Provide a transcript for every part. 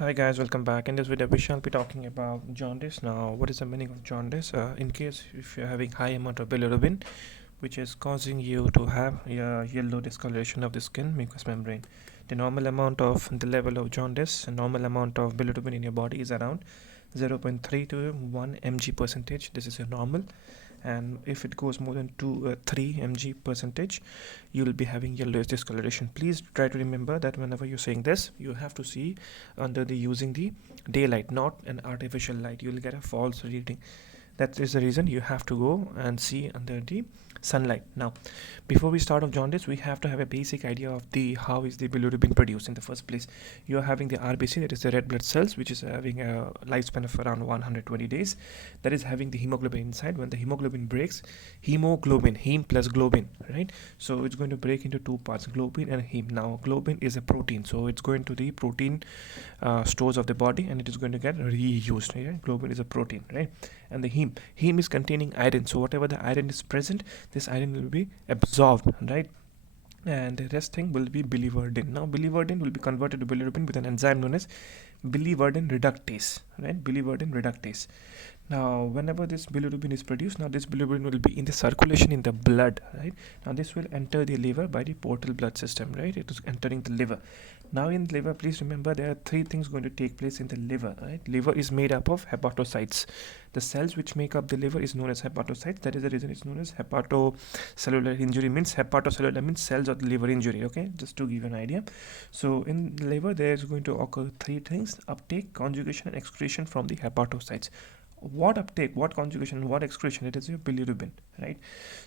Hi guys, welcome back. In this video, we shall be talking about jaundice. Now, what is the meaning of jaundice? In case if you're having high amount of bilirubin, which is causing you to have a yellow discoloration of the skin mucous membrane. The normal amount of the level of jaundice, the normal amount of bilirubin in your body is around 0.3 to 1 mg percentage. This is your normal, and if it goes more than 3 mg percentage, you will be having yellowish discoloration. Please try to remember that whenever you're saying this, you have to see under the using the daylight, not an artificial light. You will get a false reading. That is the reason you have to go and see under the sunlight. Now, before we start off jaundice, we have to have a basic idea of the how is the bilirubin produced in the first place. You are having the RBC, that is the red blood cells, which is having a lifespan of around 120 days. That is having the hemoglobin inside. When the hemoglobin breaks, hemoglobin, heme plus globin, right? So it's going to break into two parts, globin and heme. Now, globin is a protein, so it's going to the protein stores of the body, and it is going to get reused. Right? Globin is a protein, right? And the heme is containing iron, so whatever the iron is present, this iron will be absorbed, right? And the rest thing will be biliverdin. Now biliverdin will be converted to bilirubin with an enzyme known as biliverdin reductase, right? Biliverdin reductase. Now whenever this bilirubin is produced, now this bilirubin will be in the circulation in the blood, right? Now this will enter the liver by the portal blood system, right? It is entering the liver. Now in liver, please remember there are three things going to take place in the liver, right? Liver is made up of hepatocytes. The cells which make up the liver is known as hepatocytes. That is the reason it's known as hepatocellular injury. Means hepatocellular means cells of the liver injury, okay? Just to give you an idea. So in the liver there is going to occur three things: uptake, conjugation and excretion from the hepatocytes. What uptake, what conjugation, what excretion? It is your bilirubin, right?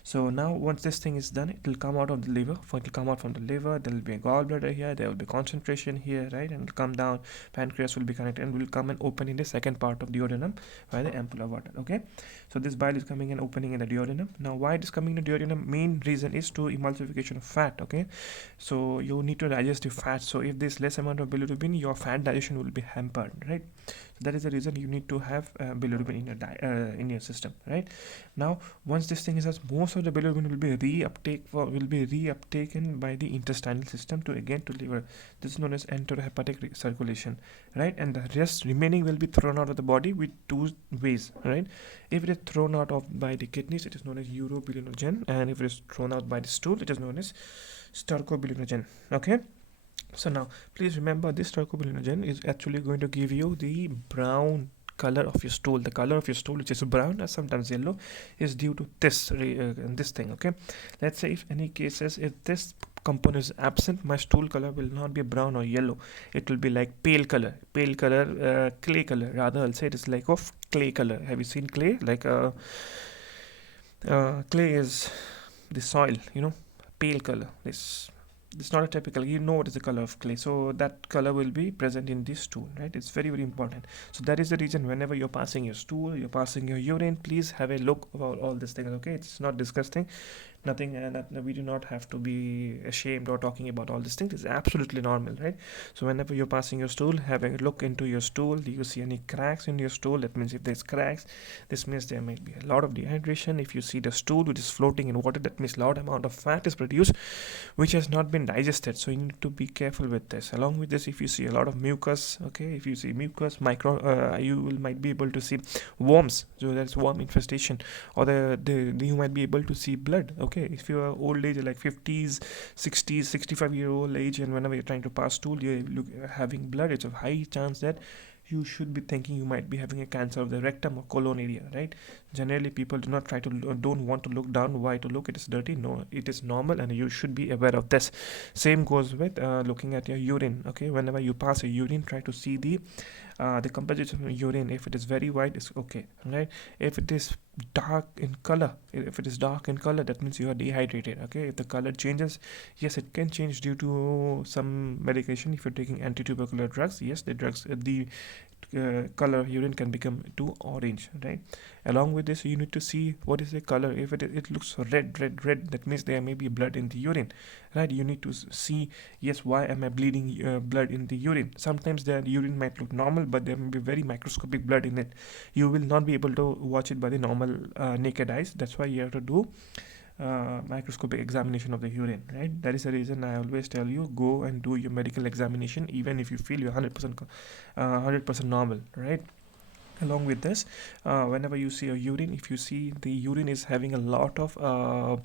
So now once this thing is done, it will come out of the liver. It will come out from the liver. There will be a gallbladder here, there will be concentration here, right? And it will come down, pancreas will be connected and will come and open in the second part of the duodenum by the ampoule of water, okay? So this bile is coming and opening in the duodenum. Now why it is coming in the duodenum? Main reason is to emulsification of fat, okay? So you need to digest the fat. So if there's less amount of bilirubin, your fat digestion will be hampered, right? So that is the reason you need to have bilirubin in your system, right? Now once this thing is as most of the bilirubin will be reuptaken by the intestinal system to again to liver. This is known as enterohepatic circulation, right? And the rest remaining will be thrown out of the body with two ways, right? If it is thrown out of by the kidneys, it is known as urobilinogen, and if it is thrown out by the stool, it is known as stercobilinogen, okay? So now please remember this stercobilinogen is actually going to give you the brown color of your stool. The color of your stool, which is brown or sometimes yellow, is due to this thing, okay? Let's say if any cases, if this component is absent, my stool color will not be brown or yellow. It will be like pale color, clay color rather. I'll say it is like of clay color. Have you seen clay? Like clay is the soil, pale color. It's not a typical, what is the color of clay, so that color will be present in this stool, right? It's very important. So that is the reason whenever you're passing your stool, you're passing your urine, please have a look about all these things, okay? It's not disgusting, nothing, and we do not have to be ashamed or talking about all these things. It's absolutely normal, right? So whenever you're passing your stool, have a look into your stool. Do you see any cracks in your stool? That means if there's cracks, this means there might be a lot of dehydration. If you see the stool which is floating in water, that means a lot amount of fat is produced which has not been digested. So you need to be careful with this. Along with this, if you see a lot of mucus, okay, if you see mucus, you might be able to see worms. So that's worm infestation, or you might be able to see blood, okay? If you are old age, like 50s, 60s, 65-year-old age, and whenever you're trying to pass stool, you're having blood, it's a high chance that you should be thinking you might be having a cancer of the rectum or colon area, right? Generally people don't want to look down. Why to look? It is dirty. No, it is normal, and you should be aware of this. Same goes with looking at your urine, okay? Whenever you pass a urine, try to see the composition of urine. If it is very white, it's okay, right? If it is dark in color, that means you are dehydrated, okay? If the color changes, yes, it can change due to some medication. If you're taking anti-tubercular drugs, yes, the color of urine can become too orange, right? Along with this, you need to see what is the color. If it looks red, that means there may be blood in the urine, right? You need to see, yes, why am I bleeding blood in the urine? Sometimes the urine might look normal, but there may be very microscopic blood in it. You will not be able to watch it by the normal naked eyes. That's why you have to do microscopic examination of the urine, right? That is the reason I always tell you, go and do your medical examination even if you feel you're 100% normal, right? Along with this, whenever you see a urine, if you see the urine is having a lot of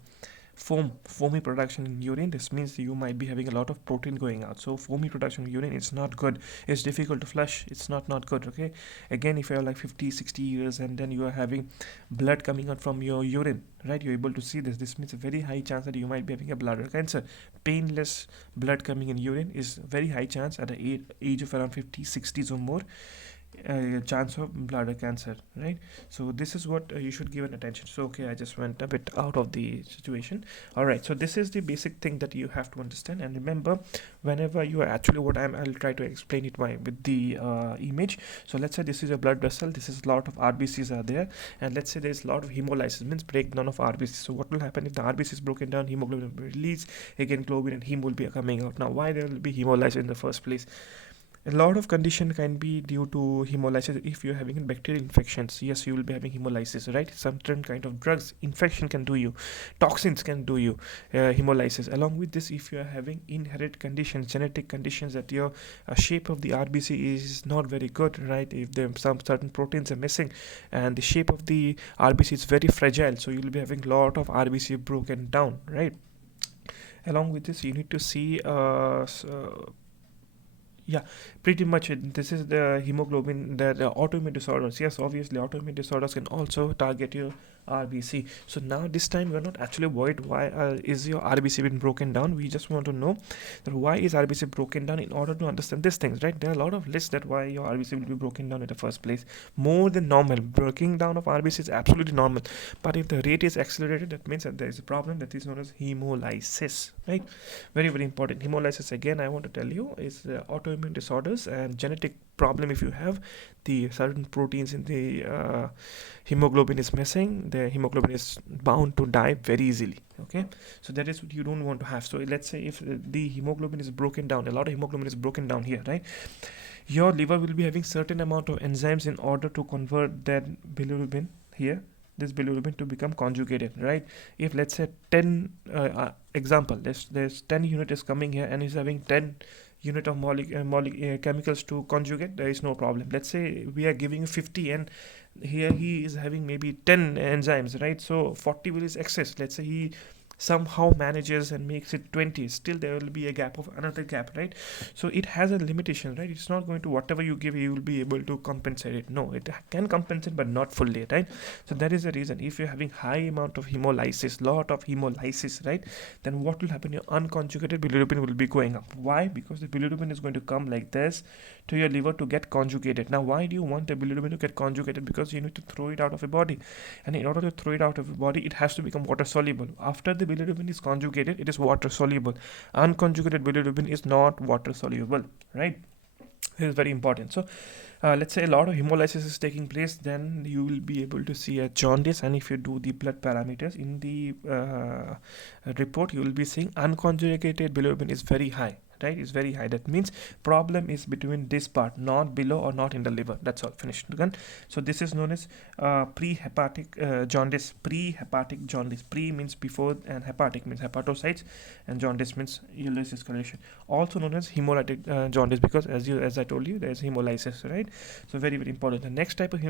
foamy production in urine, this means you might be having a lot of protein going out. So foamy production in urine, it's not good, it's difficult to flush, it's not good. Okay, again, if you're like 50-60 years and then you are having blood coming out from your urine, right, you're able to see this means a very high chance that you might be having a bladder cancer. Painless blood coming in urine is very high chance at the age of around 50-60s or more, chance of bladder cancer, right? So this is what you should give an attention. So okay, I just went a bit out of the situation. All right, so this is the basic thing that you have to understand. And remember, whenever you are actually I'll try to explain it with the image. So let's say this is a blood vessel, this is a lot of RBCs are there, and let's say there's a lot of hemolysis, means breakdown of RBCs. So what will happen if the RBC is broken down? Hemoglobin will release, again globin and heme will be coming out. Now why there will be hemolysis in the first place? A lot of condition can be due to hemolysis. If you're having bacterial infections, yes, you will be having hemolysis, right? Certain kind of drugs, infection can do you, toxins can do you hemolysis. Along with this, if you are having inherent conditions, genetic conditions, that your shape of the RBC is not very good, right? If there some certain proteins are missing and the shape of the RBC is very fragile, so you will be having a lot of RBC broken down, right? Along with this, you need to see yeah, pretty much this is the hemoglobin, the autoimmune disorders. Yes, obviously autoimmune disorders can also target your RBC. So now this time we're not actually worried why is your RBC been broken down. We just want to know that why is RBC broken down. In order to understand these things, right, there are a lot of lists that why your RBC will be broken down in the first place. More than normal, breaking down of RBC is absolutely normal, but if the rate is accelerated, that means that there is a problem that is known as hemolysis, right? Very, very important. Hemolysis, again, I want to tell you, is autoimmune disorders and genetic problem. If you have the certain proteins in the hemoglobin is missing, the hemoglobin is bound to die very easily. Okay, so that is what you don't want to have. So let's say if the hemoglobin is broken down, a lot of hemoglobin is broken down here, right? Your liver will be having certain amount of enzymes in order to convert that bilirubin here, this bilirubin, to become conjugated, right? If let's say 10 example, there's 10 unit is coming here and is having 10 unit of chemicals to conjugate, there is no problem. Let's say we are giving 50 and here he is having maybe 10 enzymes, right? So 40 will is excess. Let's say he somehow manages and makes it 20, still there will be a gap of another gap, right? So it has a limitation, right? It's not going to whatever you give you will be able to compensate it. No, it can compensate but not fully, right? So that is the reason, if you're having high amount of hemolysis, lot of hemolysis, right, then what will happen? Your unconjugated bilirubin will be going up. Why? Because the bilirubin is going to come like this to your liver to get conjugated. Now why do you want the bilirubin to get conjugated? Because you need to throw it out of your body, and in order to throw it out of your body, it has to become water soluble. After the bilirubin is conjugated, it is water soluble. Unconjugated bilirubin is not water soluble, right? This is very important. So let's say a lot of hemolysis is taking place, then you will be able to see a jaundice. And if you do the blood parameters in the report, you will be seeing unconjugated bilirubin is very high, right? Is very high. That means problem is between this part, not below or not in the liver. That's all, finished. Done. So this is known as pre-hepatic jaundice. Pre-hepatic jaundice. Pre means before and hepatic means hepatocytes, and jaundice means ileous discoloration. Also known as hemolytic jaundice, because as I told you, there is hemolysis, right? So very, very important. The next type of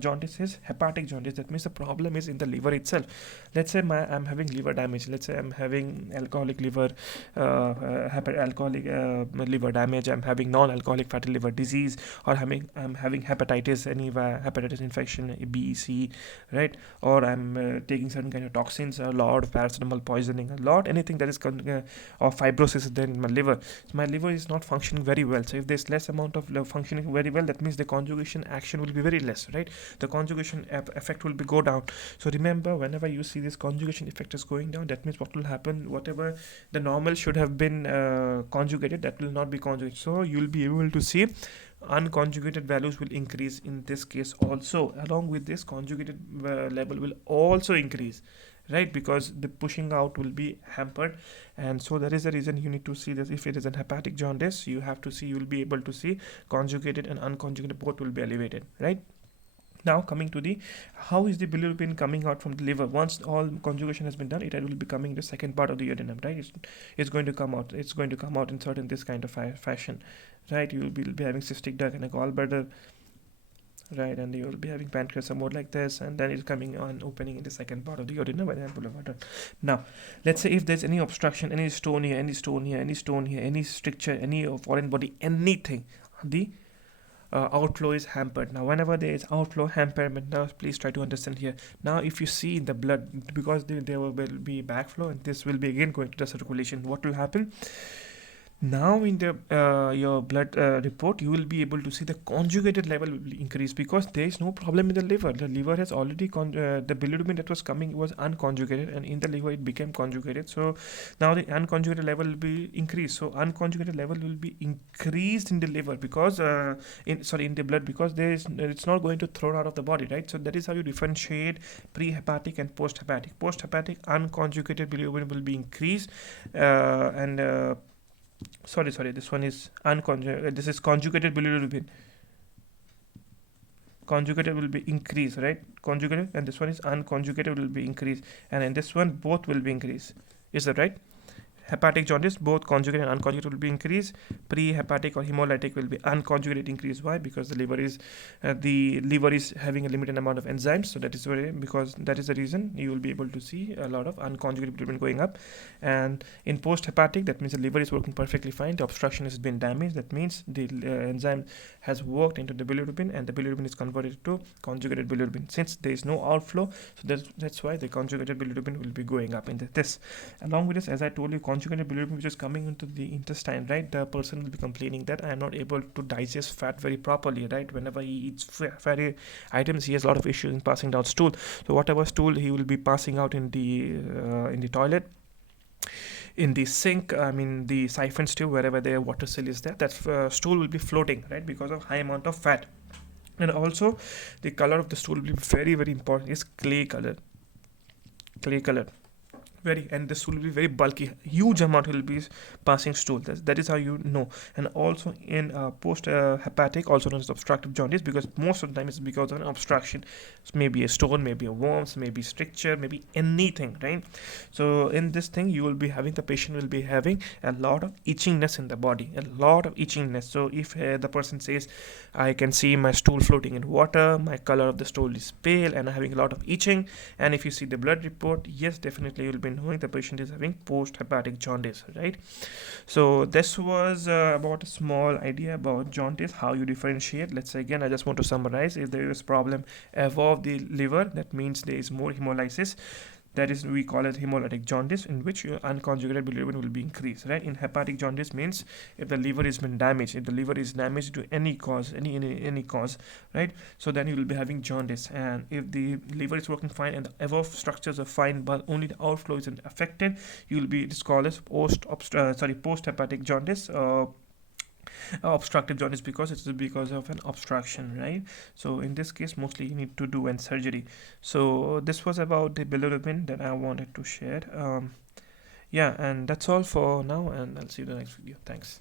jaundice is hepatic jaundice. That means the problem is in the liver itself. Let's say I'm having liver damage. Let's say I'm having alcoholic liver, alcoholic liver damage. I'm having non-alcoholic fatty liver disease, or I'm having hepatitis, any hepatitis infection, B, C, right? Or I'm taking certain kind of toxins, a lot of paracetamol poisoning, a lot, anything that is or fibrosis is there in my liver. So my liver is not functioning very well. So if there's less amount of functioning very well, that means the conjugation action will be very less, right? The conjugation effect will be go down. So remember, whenever you see this conjugation effect is going down, that means what will happen? Whatever the normal should have been conjugated, that will not be conjugated. So you'll be able to see unconjugated values will increase in this case also. Along with this, conjugated level will also increase, right? Because the pushing out will be hampered. And so that is the reason you need to see this. If it is an hepatic jaundice, you have to see, you will be able to see conjugated and unconjugated both will be elevated, right? Now coming to the how is the bilirubin coming out from the liver. Once all conjugation has been done, it will be coming the second part of the urinum, right? It's going to come out. It's going to come out in certain this kind of fashion, right? You will be having cystic duct and a gallbladder, right? And you will be having pancreas somewhat like this, and then it's coming on opening in the second part of the urinum by the ample of water. Now let's say if there's any obstruction, any stone here, any stone here, any stone here, any stricture, any foreign body, anything, the outflow is hampered. Now whenever there is outflow hamperment, now please try to understand here. Now if you see in the blood, because there will be backflow, and this will be again going to the circulation, what will happen? Now in the your blood report, you will be able to see the conjugated level will increase, because there is no problem in the liver. The liver has already the bilirubin that was coming was unconjugated, and in the liver it became conjugated. So now the unconjugated level will be increased. So unconjugated level will be increased in the liver, because in the blood, because it's not going to throw out of the body, right? So that is how you differentiate pre-hepatic and post-hepatic. Post-hepatic unconjugated bilirubin will be increased, and sorry, this one is unconjugated. This is conjugated bilirubin. Conjugated will be increased, right? Conjugated, and this one is unconjugated will be increased, and in this one both will be increased. Is that right? Hepatic jaundice, both conjugated and unconjugated will be increased. Pre-hepatic or hemolytic will be unconjugated increase. Why? Because the liver is having a limited amount of enzymes. So that is because that is the reason you will be able to see a lot of unconjugated bilirubin going up. And in post-hepatic, that means the liver is working perfectly fine. The obstruction has been damaged. That means the enzyme has worked into the bilirubin, and the bilirubin is converted to conjugated bilirubin. Since there is no outflow, so that's why the conjugated bilirubin will be going up in this. Along with this, as I told you, conjugated bilirubin which is coming into the intestine, right? The person will be complaining that I am not able to digest fat very properly, right? Whenever he eats fatty items, he has a lot of issues in passing down stool. So whatever stool he will be passing out in the toilet, in the sink, I mean the siphon tube, wherever the water cell is there, that stool will be floating, right? Because of high amount of fat. And also the color of the stool will be very, very important. Is clay color. And this will be very bulky, huge amount will be passing stool. That is how you know. And also in post hepatic, also known as obstructive jaundice, because most of the time it's because of an obstruction. It may be a stone, maybe a worms, maybe stricture, maybe anything, right? So in this thing, the patient will be having a lot of itchiness in the body, so if the person says, I can see my stool floating in water, my color of the stool is pale, and I'm having a lot of itching, and if you see the blood report, yes, definitely you'll be knowing the patient is having post-hepatic jaundice, right? So this was about a small idea about jaundice, how you differentiate. Let's say again, I just want to summarize. If there is problem above the liver, that means there is more hemolysis. That is, we call it hemolytic jaundice, in which your unconjugated bilirubin will be increased, right? In hepatic jaundice means if the liver has been damaged, to any cause, any cause, right? So then you will be having jaundice. And if the liver is working fine and the above structures are fine, but only the outflow is affected, you will be, this called as post-hepatic jaundice. Obstructive jaundice, because it's because of an obstruction, right? So in this case, mostly you need to do an surgery. So this was about the bilirubin that I wanted to share. Yeah, and that's all for now, and I'll see you in the next video. Thanks.